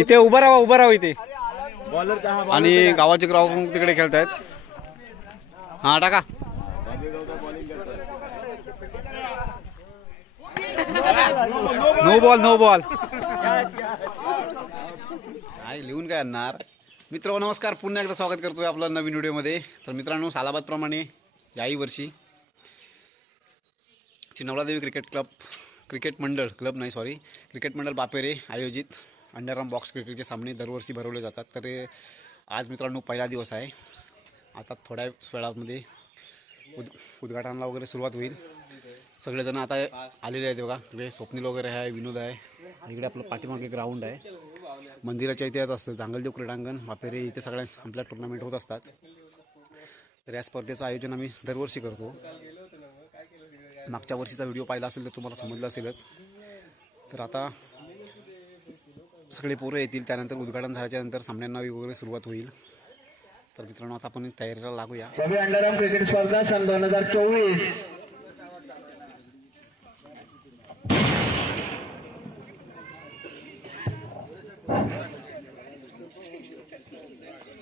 इथे उभा राहा इथे. आणि गावाचे ग्राउंड तिकडे खेळतायत. हा टाका. No ball. काय लिहून काय आणणार. मित्रांनो नमस्कार, पुन्हा एकदा स्वागत करतोय आपलं नवीन व्हिडिओमध्ये. तर मित्रांनो सालाबाद प्रमाणे याही वर्षी नवलादेवी क्रिकेट मंडळ बापेरे आयोजित अंडरआर्म बॉक्स क्रिकेटचे सामने दरवर्षी भरवले जातात. तर आज मित्रांनो पहिला दिवस आहे. आता थोड्या वेळामध्ये उद्घाटनाला वगैरे सुरुवात होईल. सगळेजण आता आलेले आहेत बघा. इकडे स्वप्नील वगैरे आहे, विनोद आहे. इकडे आपलं पाठीमागे ग्राउंड आहे. मंदिराच्या इथे असतं जांगलदेव क्रीडांगण बापेरे. इथे सगळ्या आपल्या टुर्नामेंट होत असतात. तर या स्पर्धेचं आयोजन आम्ही दरवर्षी करतो. मागच्या वर्षीचा व्हिडिओ पाहिला असेल तर तुम्हाला समजलं असेलच. तर आता सगळे पोरं येतील. त्यानंतर उद्घाटन झाल्याच्या नंतर सामन्यांना वगैरे सुरुवात होईल. तर मित्रांनो आता आपण तयारीला लागूया. अंडरआर्म क्रिकेट स्पर्धा सन 2024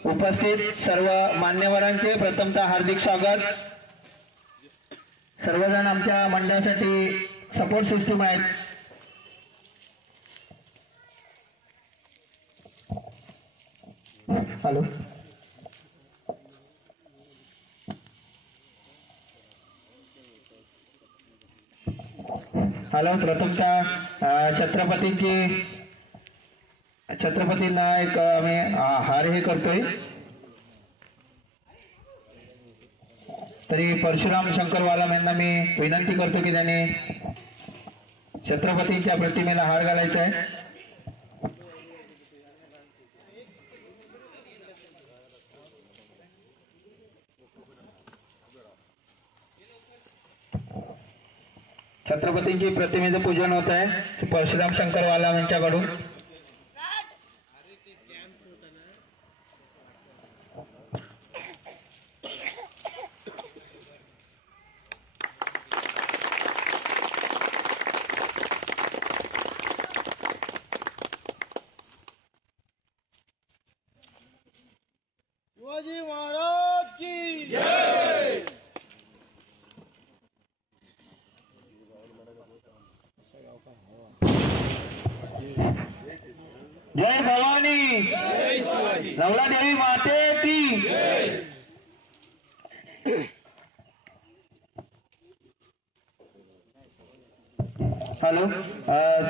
उपस्थित सर्व मान्यवरांचे प्रथमतः हार्दिक स्वागत. सर्वजण आमच्या मंडळासाठी सपोर्ट सिस्टीम आहेत. हॅलो प्रथमतः छत्रपतींना एक आम्ही हार हे करतोय. तरी परशुराम शंकरवालम यांना मी विनंती करतो की त्यांनी छत्रपतींच्या प्रतिमेला हार घालायचा आहे. छत्रपतींची प्रतिमेचं पूजन होत आहे परशुराम शंकरवालम यांच्याकडून. शिवाजी महाराज की जय. जय भवानी, नवलादेवी माते की जय. हॅलो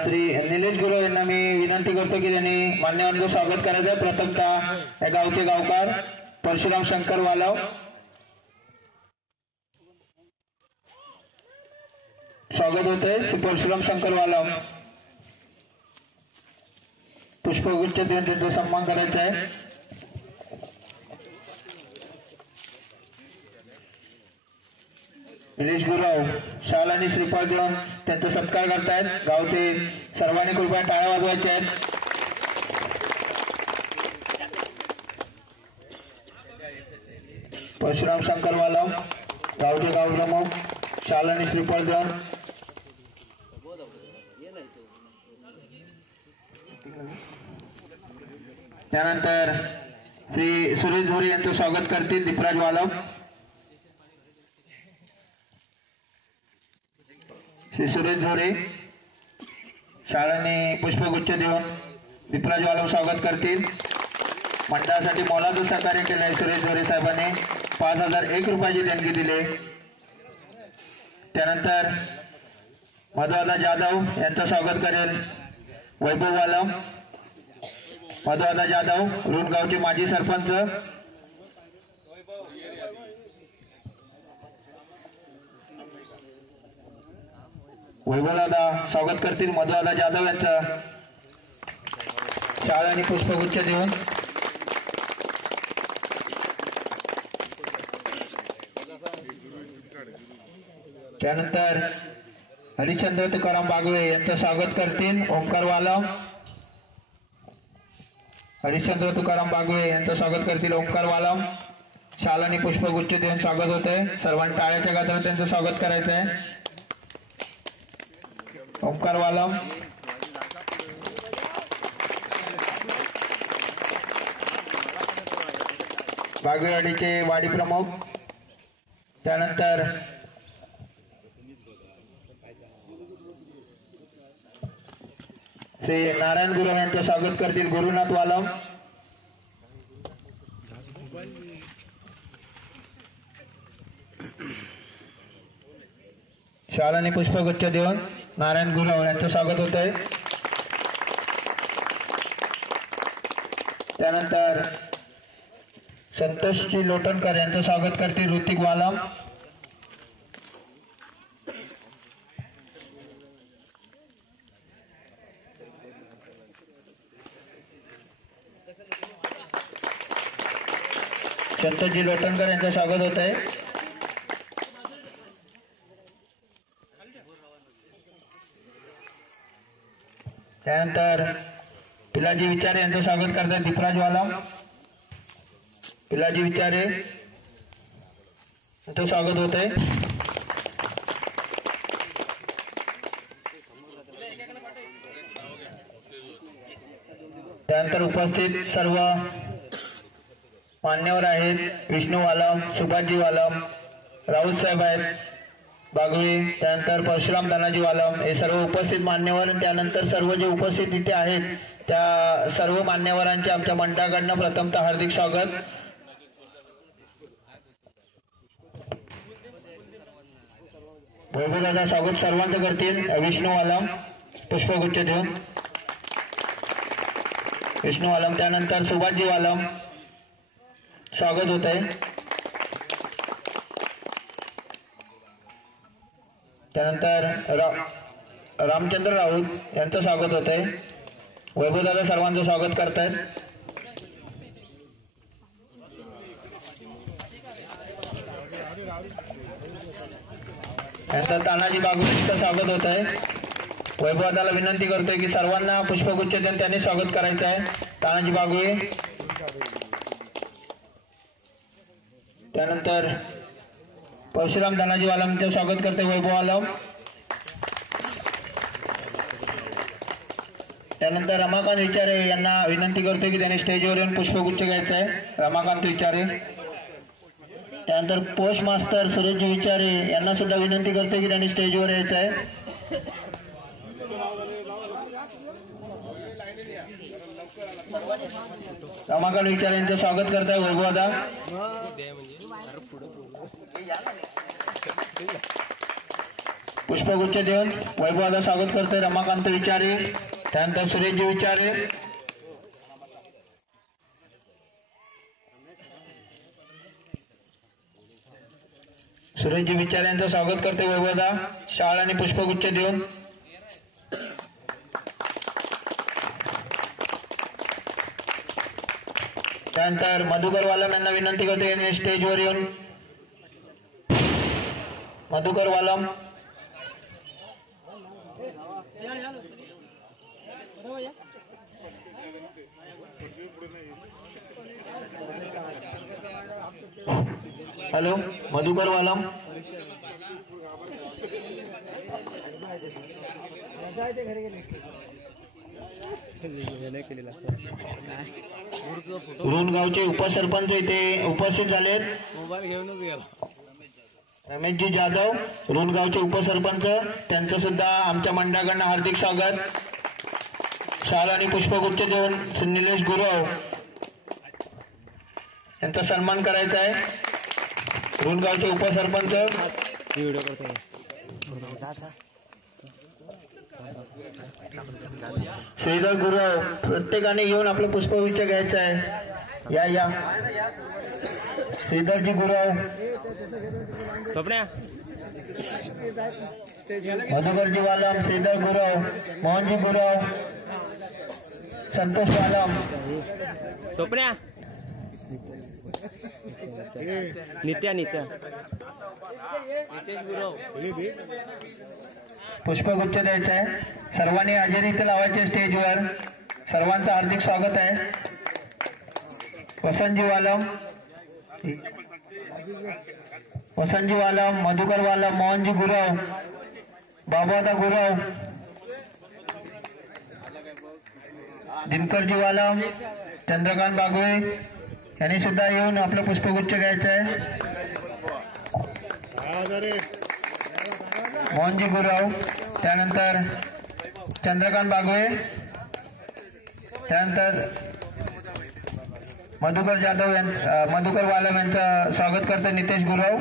श्री निलेश गुरु यांना मी विनंती करतो की त्यांनी मान्यवरांचं स्वागत करायचं. प्रथमतः या गावचे गावकार परशुराम शंकर वालव स्वागत होते. श्री परशुराम शंकर वालव पुष्पगुच्छ देऊन त्यांचा सन्मान करायचा आहे. निलेश गुरव शाल आणि श्रीफळ देऊन त्यांचा सत्कार करतायत. गावचे सर्वांनी कृपया टाळ्या वाजवायच्या आहेत. परशुराम शंकर वालम गावचे गाव प्रमुख शाल आणि श्रीफळ देऊन त्यानंतर श्री सुरेश झोरे यांचं स्वागत करतील. दीपराज वालम श्री सुरेश झोरे शाळांनी पुष्पगुच्छ देऊन दीपराज वालम स्वागत करतील. मंडळासाठी मोलाचं सहकार्य केलं आहे. सुरेश झोरे साहेबांनी 5001 रुपयाची देणगी दिली. त्यानंतर मधुदादा जाधव यांचं स्वागत करेल वैभव वालम. मधुदादा जाधव रुणगावचे माजी सरपंच. वैभवदादा स्वागत करतील मधुदादा जाधव यांचं शाल आणि पुष्पगुच्छ देऊन. त्यानंतर हरिश्चंद्र तुकाराम बागवे यांचं स्वागत करतील ओंकार वालम. हरिश्चंद्र तुकाराम बागवे यांचं स्वागत करतील ओंकार वालम. शाल आणि पुष्पगुच्छ देऊन स्वागत होत आहे. सर्वांनी टाळ्याच्या गजरात त्यांचं स्वागत करायचं आहे. ओंकार वालम बागवेवाडीचे वाडी प्रमुख, त्यानंतर श्री नारायण गुरव यांचे स्वागत करतील गुरुनाथ वालम. शाल आणि पुष्पगुच्छ देऊन नारायण गुरव यांचं स्वागत होत आहे. त्यानंतर संतोषजी लोटणकर यांचं स्वागत करतील ऋतिक वालम. संतोषजी लोटणकर यांचं स्वागत होत आहे. त्यानंतर पिलाजी विचारे यांचं स्वागत करतात दीपराज वालम. पिलाजी विचारे यांचं स्वागत होत आहे. त्यानंतर उपस्थित सर्व मान्यवर आहेत. विष्णू वालम, सुभाषजी वालम, राऊत साहेब आहेत बागवे, त्यानंतर परशुराम धनाजी वालम, हे सर्व उपस्थित मान्यवर. त्यानंतर सर्व जे उपस्थित इथे आहेत त्या सर्व मान्यवरांचे आमच्या मंडळाकडनं प्रथमतः हार्दिक स्वागत. वैभवदादा स्वागत सर्वांचं करतील. विष्णू वालम पुष्पगुच्छ देऊन विष्णू वालम. त्यानंतर सुभाषजी वालम स्वागत होत आहे. त्यानंतर रामचंद्र राऊत यांचं स्वागत होत आहे. वैभवदादा सर्वांचं स्वागत करतायत. त्यानंतर तानाजी बागुलींचं स्वागत होत आहे. वैभवदादाला विनंती करतोय की सर्वांना पुष्पगुच्छ देऊन त्यांनी स्वागत करायचं आहे. तानाजी बागुळे. त्यानंतर परशुराम धनाजी वालमचे स्वागत करते वैभव वालम. त्यानंतर रमाकांत विचारे यांना विनंती करतो की त्यांनी स्टेजवर येऊन पुष्पगुच्छ घ्यायचा आहे. रमाकांत विचारे. त्यानंतर पोस्ट मास्टर सुरेशजी विचारे यांना सुद्धा विनंती करतो की त्यांनी स्टेजवर यायचं आहे. रमाकांत विचारे यांचं स्वागत करताय वैभवदा. पुष्पगुच्छ देऊन वैभवदा स्वागत करते रमाकांत विचारे. त्यानंतर सुरेशजी विचारे. सुरेशजी विचारे यांचं स्वागत करते वैभवदा शाळ आणि पुष्पगुच्छ देऊन. त्यानंतर मधुकर वालम यांना विनंती करते स्टेजवर येऊन. मधुकर वालम. हॅलो मधुकर वालम. रुणगावचे उपसरपंच इथे उपस्थित झालेत. मोबाईल घेऊनच गेला. रमेशजी जाधव रुणगावचे उपसरपंच, त्यांचं सुद्धा आमच्या मंडळाकडनं हार्दिक स्वागत. शाल आणि पुष्पगुच्छ देऊन निलेश गुरव यांचा सन्मान करायचा आहे. रुणगावचे उपसरपंच श्रीधर गुरव प्रत्येकाने येऊन आपलं पुष्पगुच्छ घ्यायचं आहे. या या श्रीधरजी गुरव. मधुकरजी वालम, श्रीधर गुरव, मोहनजी गुरव, संतोष वालम, स्वप्न्या, नित्या नित्या पुष्पगुच्छ द्यायचा आहे. सर्वांनी हजेरी इथे लावायचे स्टेजवर. सर्वांचं हार्दिक स्वागत आहे. वसंतजी वालम, वसंतजी वालम, मधुकर वालम, मोहनजी गुरव, बाबादा गुरव, दिनकरजी वालम, चंद्रकांत बागवे यांनी सुद्धा येऊन आपलं पुष्पगुच्छ घ्यायचं आहे. मोहनजी गुरव, त्यानंतर चंद्रकांत बागवे, त्यानंतर मधुकर जाधव मधुकर वालम यांचं स्वागत करते नितेश गुरव.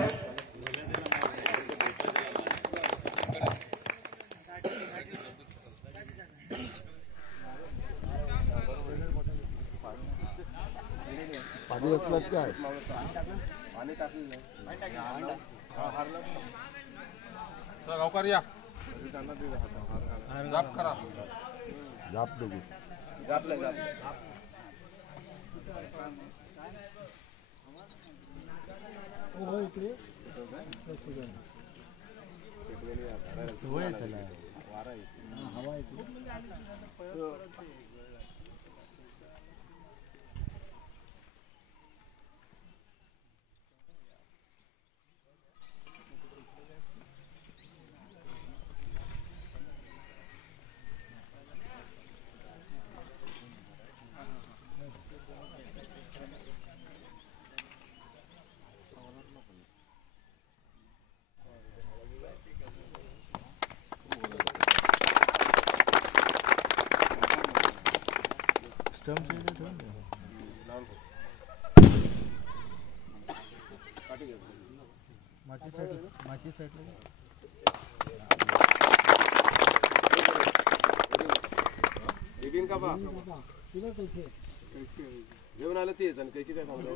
घेऊन आलं तेच आणि कैची काय सांगतो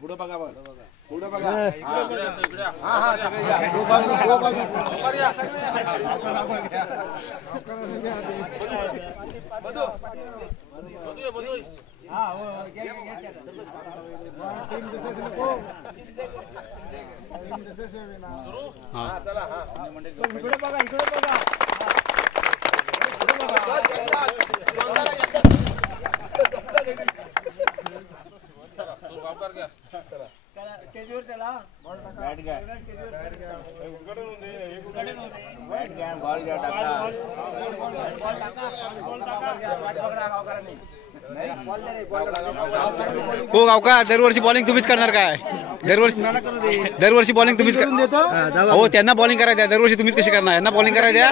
पुढं बघा पुढं बघा. चला इकडे बघा इकडे बघा. हो गावकार, दरवर्षी बॉलिंग तुम्हीच करणार काय? दरवर्षी बॉलिंग तुम्हीच हो, त्यांना बॉलिंग करायला द्या. दरवर्षी तुम्हीच कशी करणार? यांना बॉलिंग करायला द्या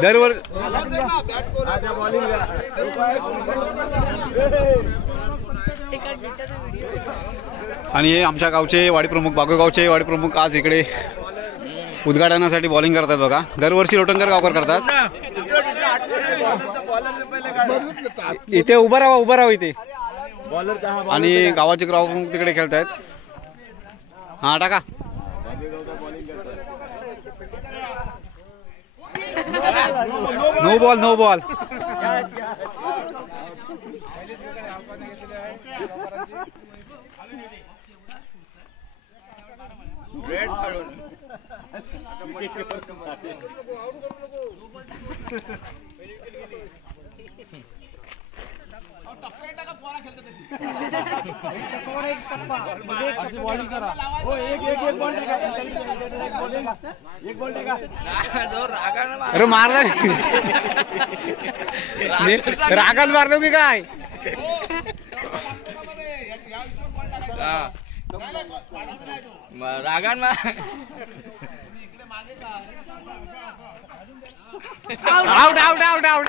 दरवर्षी. आणि हे आमच्या गावचे वाडी प्रमुख, बागोगावचे वाडी प्रमुख आज इकडे उद्घाटनासाठी बॉलिंग करतात बघा. दरवर्षी लोटंकर गावकर करतात. इथे उभं राहा इथे. आणि गावाचे ग्राउंड प्रमुख तिकडे खेळतायत. हा टाका. No ball. अरे मारला रागात मारलो की काय? रागान आउट.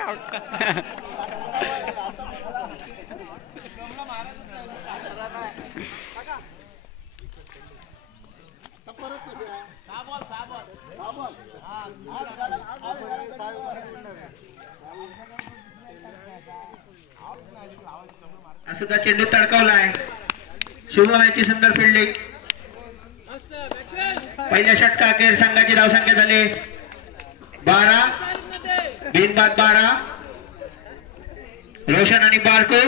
सुद्धा चेंडू तडकावलाय. शुभम याची सुंदर फिल्डिंग. पहिल्या षटका अखेर संघाची धावसंख्या झाली 12. बिनबाद 12. रोशन आणि बारको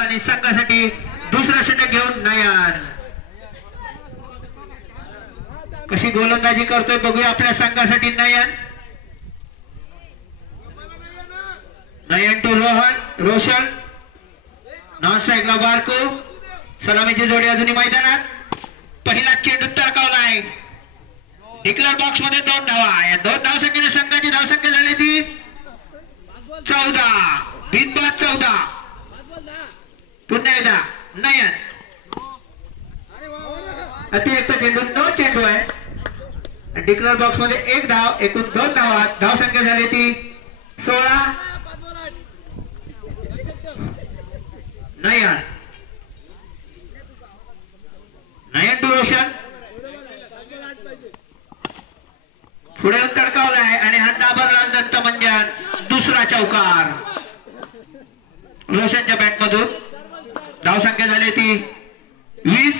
आणि संघासाठी दुसरा षटक घेऊन नयन. कशी गोलंदाजी करतोय बघूया आपल्या संघासाठी नयन. नयन टू रोशन. नॉन स्ट्राईकला बारको. सलामीची जोडी अजूनही मैदानात. पहिला चेंडू तडकावलाय. डिक्लेअर बॉक्स मध्ये 2 धावा. या 2 धावसंख्येने संघाची धावसंख्या झाली ती 14. डिक्लेअर बॉक्स मध्ये 1 धाव, एकूण 2 धावा. धावसंख्या झाली ती 16. नयन टू रोशन पुढे तडकावलाय आणि हा डाबरला दत्त मंजन दुसरा चौकार रोशनच्या बॅट मधून. धावसंख्या झाली ती 20.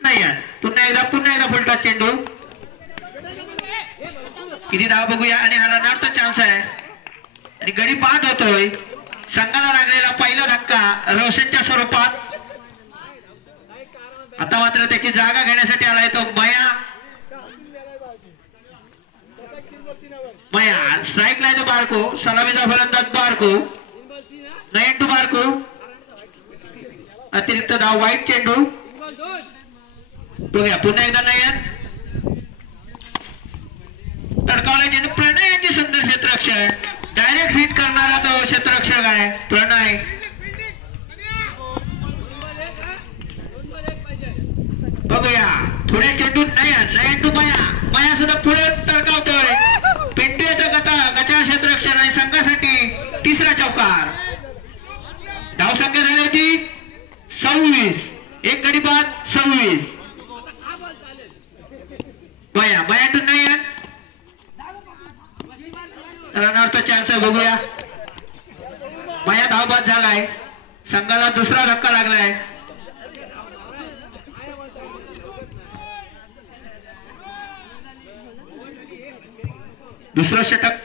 नयन पुन्हा एकदा फुलटॉस चेंडू. किती धाव बघूया आणि हा रनआउटचा चान्स आहे आणि गडी बाद होतोय. संघाला लागलेला पहिला धक्का रोशनच्या स्वरूपात. आता मात्र त्याची जागा घेण्यासाठी आलाय तो मया स्ट्राईकला आहे तो बारको. सलामीचा फलंदाज बारको. नयन टू बारको. अतिरिक्त धाव वाईट चेंडू. बघूया पुन्हा एकदा नयन तडकावला चेंडू. प्रणय यांची सुंदर क्षेत्ररक्षण. डायरेक्ट हिट करणारा तो क्षेत्ररक्षक आहे प्रणय. बघूया पुढे चेंडू नयन टू मया सुद्धा पुढे तडकावतोय. पिंटूचा गचा क्षेत्ररक्षण आणि संघासाठी तिसरा चौकार. धावसंख्या झाली ती 26. एक गडी बाद 26. मया टू नयन रनआउटचा चान्स आहे. बघूया मया धावबाद झालाय. संघाला दुसरा धक्का लागलाय. दुसरं षटक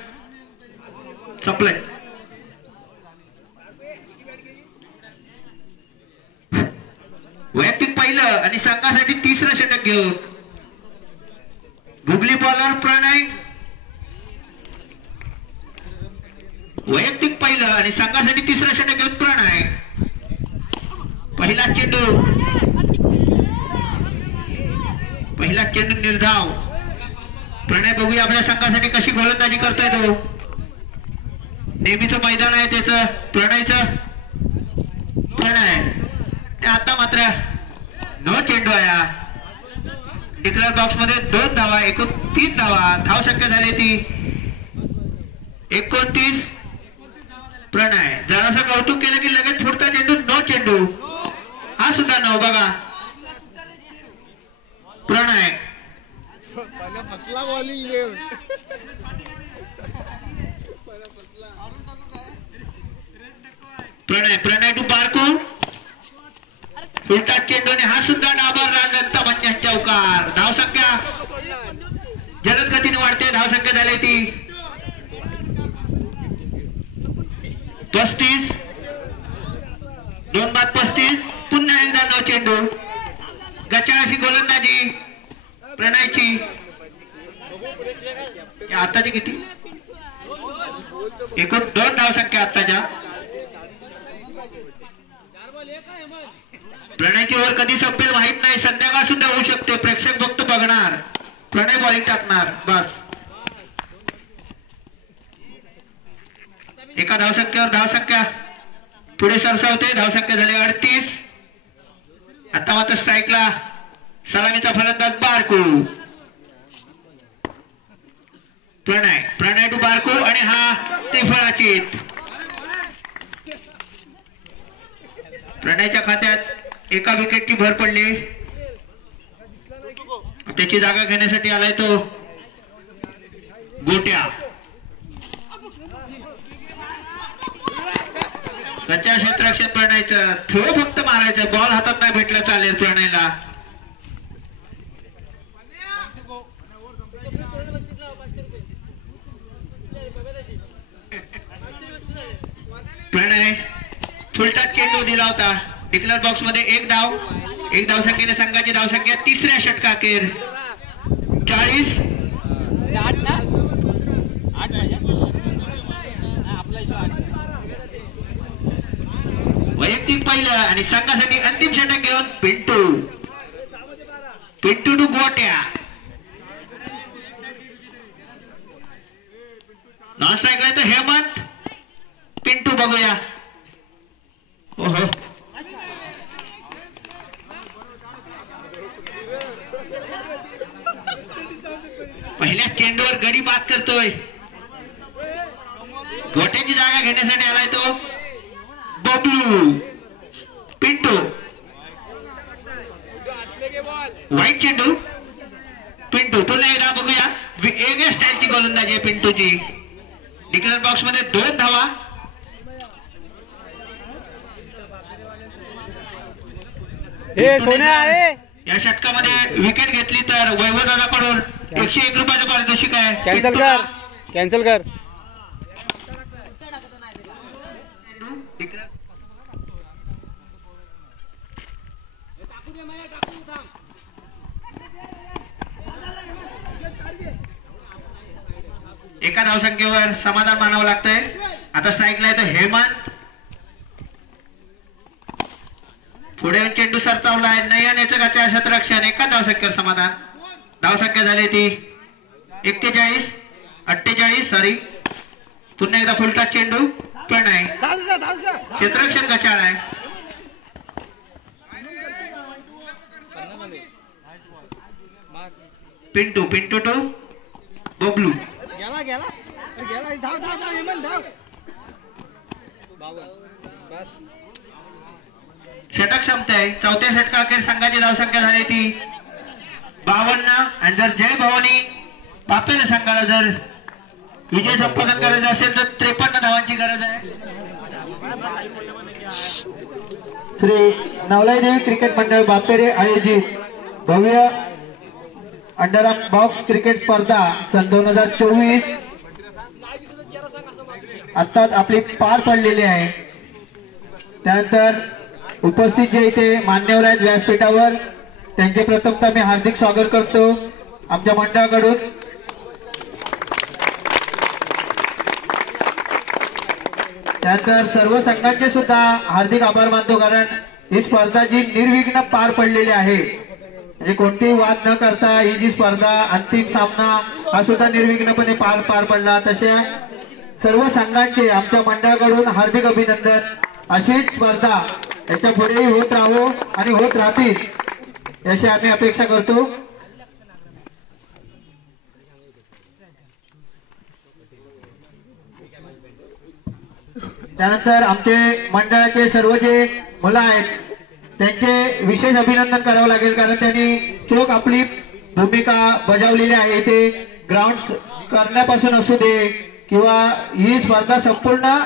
संपलंय. वैयक्तिक पहिलं आणि संघासाठी तिसरं षटक घेऊन गुगली बॉलर प्रणय. वैयक्तिक पहिलं आणि संघासाठी तिसरं षटक घेऊन प्रणय. पहिला चेंडू निर्धाव. प्रणय बघूया आपल्या संघासाठी कशी गोलंदाजी करतोय तो. नेहमीचं मैदान आहे त्याचं प्रणयचं. प्रणय आता मात्र 9 चेंडू आहे. डिक्लेअर बॉक्स मध्ये 2 धावा, एकूण 3 धावा. धावसंख्या झाली ती 29. प्रणय जरासं कौतुक केलं की लगेच पुढचा चेंडू 9 चेंडू. हा सुद्धा 9. बघा प्रणय प्रणय टू बारकू. उलटा चेंडू आणि हा सुद्धा डाबर दत्त मंजन चौकार. धावसंख्या जलद गतीने वाढते. धावसंख्या झाली ती 35. 2 बाद 35. पुन्हा एकदा 9 चेंडू. गचा अशी गोलंदाजी प्रणयची. आताची किती एकूण 2 धावसंख्या आताच्या. प्रणयची ओव्हर कधी संपेल माहित नाही. संध्याकाळ सुद्धा होऊ शकते. प्रेक्षक फक्त बघणार. प्रणय बॉलिंग टाकणार बस. एका धावसंख्येवर धावसंख्या पुढे सरसावते. धावसंख्या झाली 38. आता मात्र स्ट्राईकला सलामीचा फलंदाज बारकू. प्रणय टू बारकू आणि हा त्रिफळाचीत. प्रणयच्या खात्यात एका विकेटची भर पडली. त्याची जागा घेण्यासाठी आलाय तो गोट्या. त्याच्या क्षेत्ररक्षण प्रणयचं. थ्रो फक्त मारायचं. बॉल हातात नाही भेटला चालेल प्रणयला. प्रणय फुलटॉस चेंडू दिला होता. डिक्लेअर बॉक्स मध्ये 1 धाव. 1 धावसंख्येने संघाची धावसंख्या तिसऱ्या षटकाखेर 40. वैयक्तिक पहिलं आणि संघासाठी अंतिम षटक घेऊन पिंटू टू गोट्या. नॉन स्ट्राईकला तर हेमंत. पिंटू बघूया. ओहो पहिल्या चेंडूवर गडी बाद करतोय. गोट्याची जागा घेण्यासाठी आलाय तो बबलू. पिंटू वाईट चेंडू. पिंटू पुन्हा एकदा बघूया. वेगळ्या स्टाईलची गोलंदाजी आहे पिंटूची. डिक्लेअर बॉक्स मध्ये 2 धावा. सोन्या आहे. या षटकामध्ये विकेट घेतली तर वैभवदादाकडून 101 रुपयाचं पारितोषिक आहे. कॅन्सल कर. एका धावसंख्येवर समाधान मानावं लागतंय. आता स्ट्राईकला येतो हेमंत. पुढे चेंडू सरसावलाय. नयन याचं गती क्षेत्ररक्षण. एका धावसंख्येवर समाधान. धावसंख्या झाली ती 48 सॉरी. पुन्हा एकदा फुलटा चेंडू. प्रणय क्षेत्ररक्षण गचाळ आहे. पिंटू टू बबलू. षटक संपतंय. चौथ्या षटकाखेर संघाची धावसंख्या झाली ती 52. आणि जर जय भवानी पापेर संघाला जर विजय संपादन करायचं असेल तर 53 धावांची गरज आहे. श्री नवलाई देवी क्रिकेट मंडळ बापेरे आयोजित भव्य अंडरआर्म बॉक्स क्रिकेट स्पर्धा सन 2024 आत्ताच आपली पार पडलेली आहे. त्यानंतर उपस्थित जे इथे मान्यवर आहेत व्यासपीठावर त्यांचे प्रथमतः मी हार्दिक स्वागत करतो आमच्या मंडळाकडून. त्यानंतर सर्व संघांचे सुद्धा हार्दिक आभार मानतो, कारण ही स्पर्धा जी निर्विघ्न पार पडलेली आहे. म्हणजे कोणतेही वाद न करता ही जी स्पर्धा अंतिम सामना हा सुद्धा निर्विघ्नपणे पार पडला. तशा सर्व संघांचे आमच्या मंडळाकडून हार्दिक अभिनंदन. अशीच स्पर्धा याच्या पुढेही होत राहो आणि होत राहतील याची आम्ही अपेक्षा करतो. त्यानंतर आमचे मंडळाचे सर्व जे मुलं आहेत त्यांचे विशेष अभिनंदन करावं लागेल, कारण त्यांनी चोख आपली भूमिका बजावलेली आहे. ते ग्राउंड करण्यापासून असू दे किंवा ही स्पर्धा संपूर्ण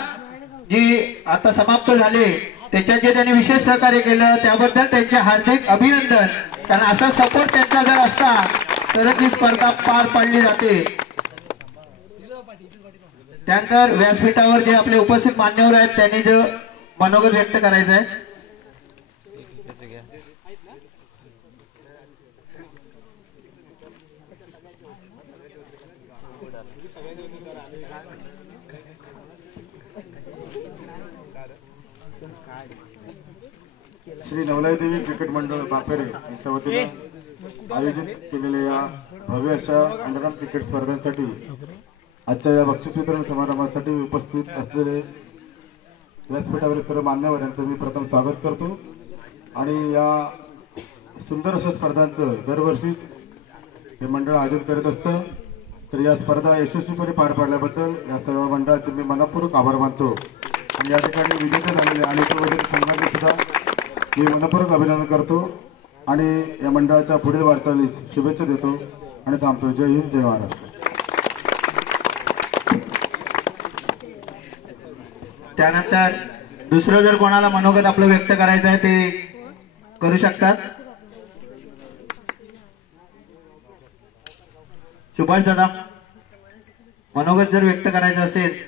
जी आता समाप्त झाली त्याच्यात जे त्यांनी विशेष सहकार्य केलं त्याबद्दल त्यांचे हार्दिक अभिनंदन. कारण असा सपोर्ट त्यांचा जर असता तरच ही स्पर्धा पार पाडली जाते. त्यानंतर व्यासपीठावर जे आपले उपस्थित मान्यवर आहेत त्यांनी जो मनोगत व्यक्त करायचं आहे. श्री नवलाई देवी क्रिकेट मंडळ बापेरे यांच्या वतीने आयोजित केलेल्या या भव्य अशा अंडरआर्म क्रिकेट स्पर्धांसाठी आजच्या या बक्षीस वितरण समारंभासाठी उपस्थित असलेले व्यासपीठावरील सर्व मान्यवर यांचं मी प्रथम स्वागत करतो. आणि या सुंदर अशा स्पर्धांचं दरवर्षी हे मंडळ आयोजित करत असतं. तर या स्पर्धा यशस्वीपणे पार पाडल्याबद्दल या सर्व मंडळाचे मी मनपूर्वक आभार मानतो. आणि या ठिकाणी विजेते झालेले आणि संघाचे सुद्धा मी मनपूर्वक अभिनंदन करतो आणि या मंडळाच्या पुढील वाटचालीस शुभेच्छा देतो आणि थांबतो. जय हिंद, जय महाराष्ट्र. त्यानंतर दुसरं जर कोणाला मनोगत आपलं व्यक्त करायचं आहे ते करू शकतात. सुभाष दादा, मनोगत जर व्यक्त करायचं असेल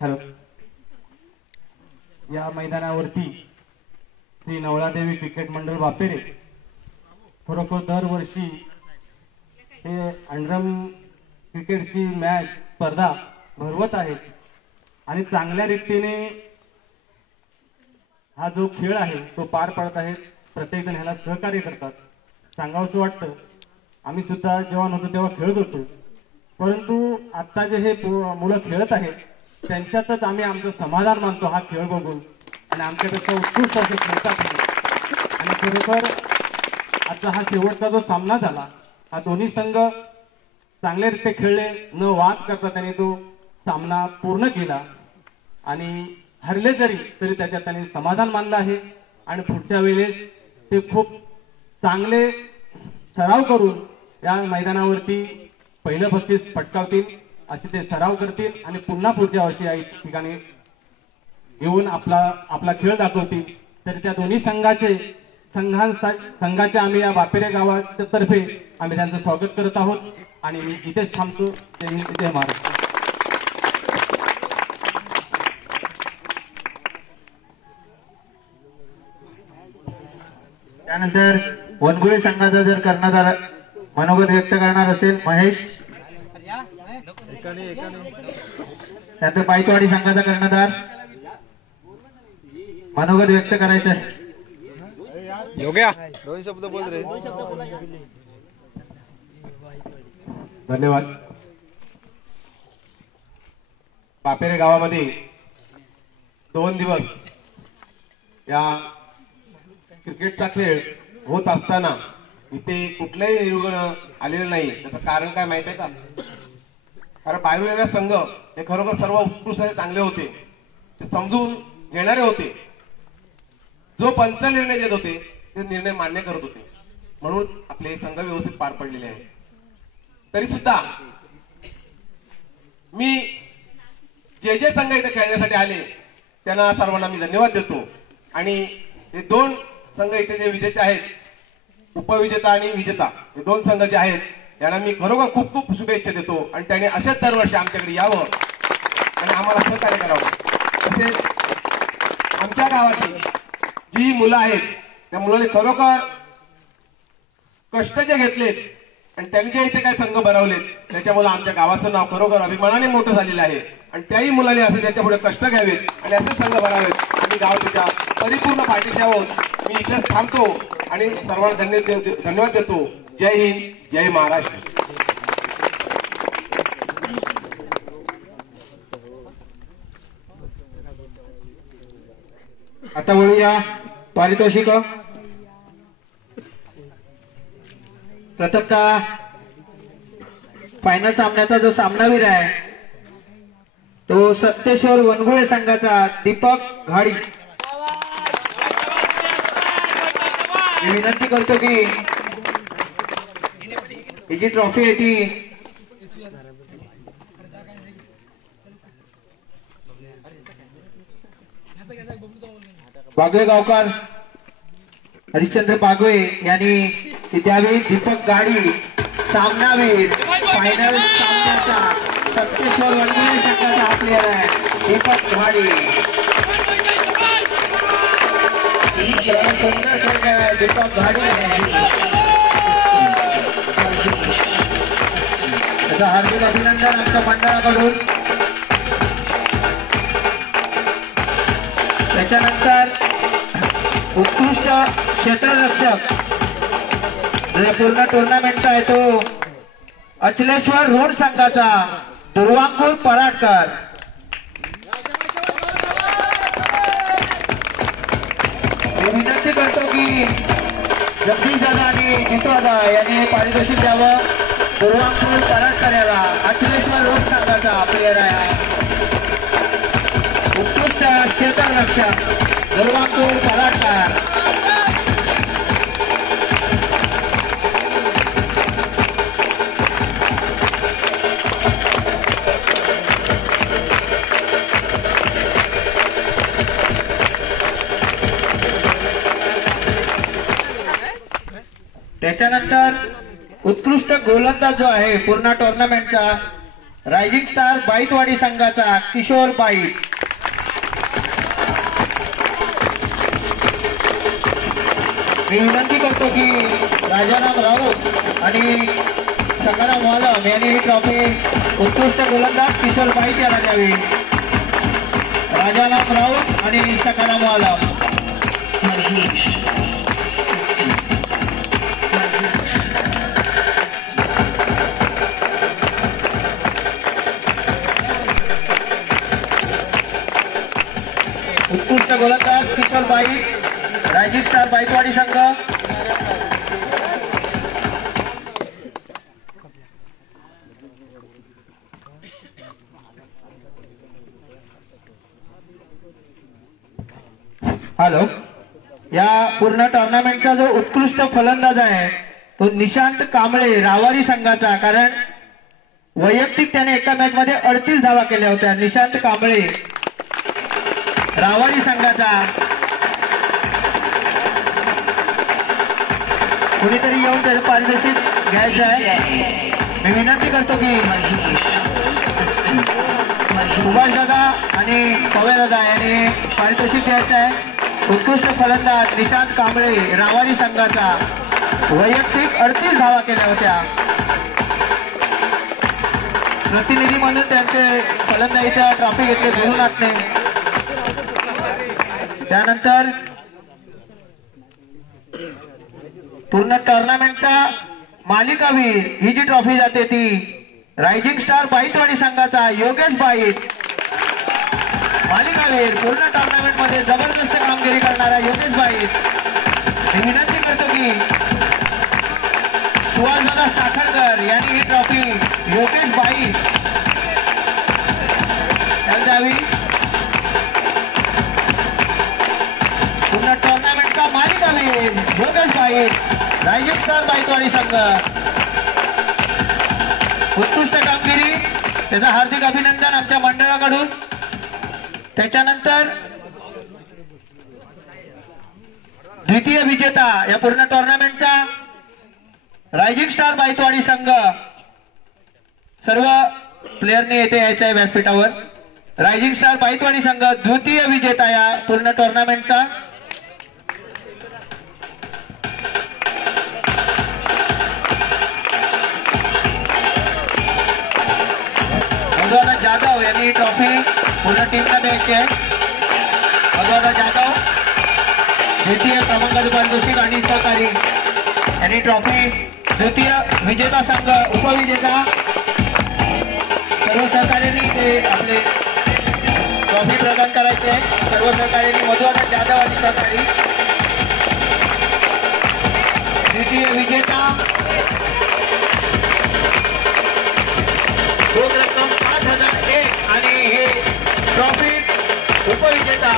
हॅलो. या मैदानावरती श्री नवलादेवी क्रिकेट मंडळ बापेरे खरोखर दरवर्षी हे अंडरआर्म क्रिकेटची मॅच स्पर्धा भरवत आहेत आणि चांगल्या रीतीने हा जो खेळ आहे तो पार पाडत आहेत. प्रत्येक जण ह्याला सहकार्य करतात. सांगावंसं वाटतं, आम्ही सुद्धा जेव्हा नव्हतो तेव्हा खेळत होतो परंतु आता जे हे मुलं खेळत आहेत त्यांच्यातच आम्ही आमचं समाधान मानतो हा खेळ बघून, आणि आमच्यापेक्षा उत्कृष्ट असे खेळतात हे. आणि खरोखर आता हा शेवटचा जो सामना झाला, हा दोन्ही संघ चांगल्यारीत्या खेळले, न वाद करता त्यांनी तो सामना पूर्ण केला, आणि हरले तरी त्याच्यात त्यांनी समाधान मानलं आहे. आणि पुढच्या वेळेस ते खूप चांगले सराव करून या मैदानावरती पहिलं बक्षीस पटकावतील असे ते सराव करतील, आणि पुन्हा पुढच्या वर्षी या ठिकाणी येऊन आपला खेळ दाखवतील. तर त्या दोन्ही संघाचे आम्ही या बापेरे गावाच्या तर्फे आम्ही त्यांचं स्वागत करत आहोत. आणि मी इथेच थांबतो. जय हिंद, जय महाराष्ट्र. त्यानंतर वनगुळे संघाचा जर कर्णधार मनोगत व्यक्त करणार असेल महेश. त्यानंतर पायतवाडी संघाचा कर्णधार मनोगत व्यक्त करायचं आहे. योग्या धन्यवाद. बापेरे गावामध्ये 2 दिवस या क्रिकेटचा खेळ होत असताना इथे कुठलाही निरुगण आलेलं नाही. त्याचं कारण काय माहित आहे का? कारण बाहेरून येणारे संघ हे खरोखर सर्व उत्कृष्ट आणि चांगले होते, ते समजून घेणारे होते. जो पंच निर्णय देत होते ते निर्णय मान्य करत होते, म्हणून आपले संघ व्यवस्थित पार पडलेले आहे. तरी सुद्धा मी जे संघ इथे खेळण्यासाठी आले त्यांना सर्वांना मी धन्यवाद देतो. आणि हे 2 संघ इथे जे विजेते आहेत, उपविजेता आणि विजेता, हे 2 संघ जे आहेत यांना मी खरोखर खूप खूप शुभेच्छा देतो. आणि त्याने अशाच दरवर्षी आमच्याकडे यावं आणि आम्हाला सहकार्य करावं. तसेच आमच्या गावाची जी मुलं आहेत त्या मुलांनी खरोखर कष्ट जे घेतलेत आणि त्यांनी जे इथे काय संघ बनवलेत त्याच्यामुळे आमच्या गावाचं नाव खरोखर अभिमानाने मोठं झालेलं आहे. आणि त्याही मुलांनी असे त्याच्या पुढे कष्ट घ्यावेत आणि असे संघ बनावेत. आणि गाव त्याच्या परिपूर्ण पाठीशी आहोत. मी इथेच थांबतो आणि सर्वांना धन्यवाद देतो. जय हिंद, जय महाराष्ट्र. आता वळूया पारितोषिक. प्रथमतः फायनल सामन्याचा जो सामनावीर आहे तो सत्तेश्वर वनगुळे संघाचा दीपक घाडी. मी विनंती करतो की ही जी ट्रॉफी आहे ती बागवे गावकर हरिश्चंद्र बागवे यांनी ती द्यावी. दीपक गाडी सामनावीर फायनल सामन्याचा सत्तेश्वर वनगुळे संघाचा हा प्लेअर आहे दीपक घाडी. सुंदर खेळ आहे दीपक घाडी. त्याचं हार्दिक अभिनंदन आमच्या मंडळाकडून. त्याच्यानंतर उत्कृष्ट क्षेत्ररक्षक पूर्ण टुर्नामेंटचा आहे तो अचलेश्वर रोड संघाचा दुर्वांकुर पराडकर. मी विनंती करतो की जगदीश दादा आणि जितू दादा यांनी पारितोषिक द्यावं. दुर्वांकुर पराडकर याला अचलेश्वर रोड संघाचा प्लेअर आहे. उत्कृष्ट क्षेत्ररक्षक दुर्वांकुर पराडकर. त्याच्यानंतर उत्कृष्ट गोलंदाज जो आहे पूर्ण टुर्नामेंटचा रायझिंग स्टार बाईतवाडी संघाचा किशोर बाईत. मी विनंती करतो की राजाराम राऊत आणि सकाराम वालम यांनी ही ट्रॉफी उत्कृष्ट गोलंदाज किशोर बाईत याला द्यावी. राजाराम राऊत आणि सकाराम वालम. संघाचा गोलंदाज किशोर बाईत, रायझिंग स्टार बाईतवाडी संघ. हॅलो. या पूर्ण टुर्नामेंटचा जो उत्कृष्ट फलंदाज आहे तो निशांत कांबळे रावारी संघाचा, कारण वैयक्तिक त्याने एका मॅच मध्ये 38 धावा केल्या होत्या. निशांत कांबळे रावारी संघाचा. कुणीतरी येऊन त्याचं पारितोषिक घ्यायचं आहे. मी विनंती करतो की सुभाष दादा आणि पवे दादा यांनी पारितोषिक द्यायचं आहे. उत्कृष्ट फलंदाज निशांत कांबळे रावारी संघाचा, वैयक्तिक 38 धावा केल्या होत्या. प्रतिनिधी म्हणून त्यांचे फलंदाजीच्या ट्रॉफी घेतले गुरुनाथने. त्यानंतर पूर्ण टुर्नामेंटचा मालिकावीर ही जी ट्रॉफी जाते ती रायझिंग स्टार बाईतवाडी संघाचा योगेश बाईत. मालिकावीर पूर्ण टुर्नामेंट मध्ये जबरदस्त कामगिरी करणारा योगेश बाईत. मी विनंती करतो की सुहासदादा साखरकर यांनी ही ट्रॉफी योगेश बाईत याला द्यावी. पूर्ण टुर्नामेंटचा मालिकावीर योगेश बाईत रायझिंग स्टार बाईतवाडी संघ. उत्कृष्ट कामगिरी, त्याचं हार्दिक अभिनंदन आमच्या मंडळाकडून. त्याच्यानंतर द्वितीय विजेता या पूर्ण टुर्नामेंटचा रायझिंग स्टार बाईतवाडी संघ. सर्व प्लेयरनी येथे यायचं आहे व्यासपीठावर. रायझिंग स्टार बाईतवाडी संघ द्वितीय विजेता या पूर्ण टुर्नामेंटचा. मधुदादा जाधव यांनी ट्रॉफी पूर्ण टीमला द्यायची आहे. मधुदादा जाधव द्वितीय क्रमांकाचे पारितोषिक आणि सहकारी यांनी ट्रॉफी. द्वितीय विजेता संघ, उपविजेता सर्व सहकार्यांनी ते आपले ट्रॉफी प्रदान करायचे आहे. सर्व सहकार्यांनी मधुदादा जाधव आणि सहकारी. द्वितीय विजेता रोख रक्कम 5001 आणि हे ट्रॉफी उपविजेता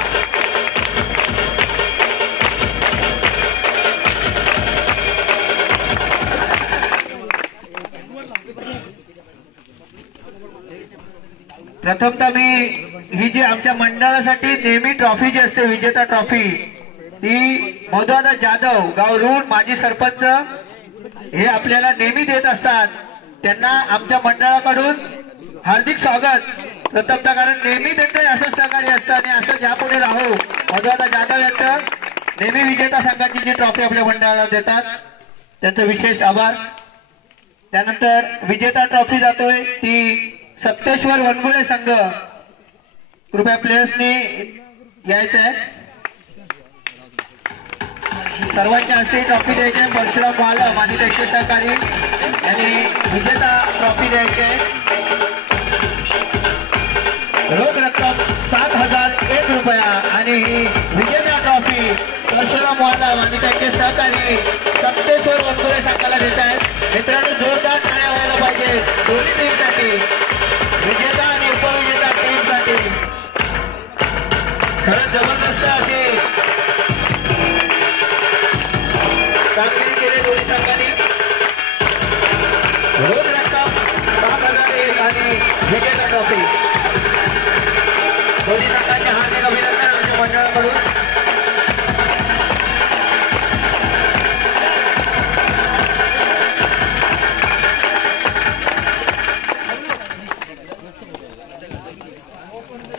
प्रथमतः मी ही जी आमच्या मंडळासाठी नेहमी ट्रॉफी जी असते विजेता ट्रॉफी ती मधुदादा जाधव गाव रूण माजी सरपंच हे आपल्याला नेहमी देत असतात. त्यांना आमच्या मंडळाकडून हार्दिक स्वागत प्रथमतः, कारण नेहमी त्यांचं असंच सहकार्य असतं आणि असं यापुढे राहू. मधुदादा जाधव यांचं नेहमी विजेता संघाची जी ट्रॉफी आपल्या मंडळाला देतात त्यांचं विशेष आभार. त्यानंतर विजेता ट्रॉफी जातोय ती सप्तेश्वर वनगुळे संघ. कृपया प्लेयर्सनी यायचं आहे. सर्वांच्या हस्ते ट्रॉफी द्यायची आहे. परशुराम वालम आणि त्यांचे सहकारी यांनी विजेता ट्रॉफी द्यायची आहे. रोख रक्कम 7001 रुपया आणि ही विजेता ट्रॉफी परशुराम वालम आणि त्यांचे सहकारी सप्तेश्वर वनगुळे संघाला देत आहेत. मित्रांनो, जोरदार टाळ्या व्हायला पाहिजे दोन्ही टीमसाठी, विजेता आणि उपविजेता टीमसाठी. खरंच जबरदस्त अशी कामगिरी केली दोन्ही संघांनी. रोख रक्कम 7001 आणि विजेता ट्रॉफी दोन्ही संघांचे हार्दिक अभिनंदन आमच्या मंडळाकडून.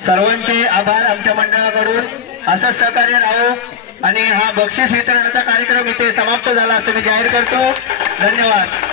सर्वांचे आभार आमच्या मंडळाकडून. असं सहकार्य राहू आणि हा बक्षीस वितरणाचा कार्यक्रम इथे समाप्त झाला असं मी जाहीर करतो. धन्यवाद.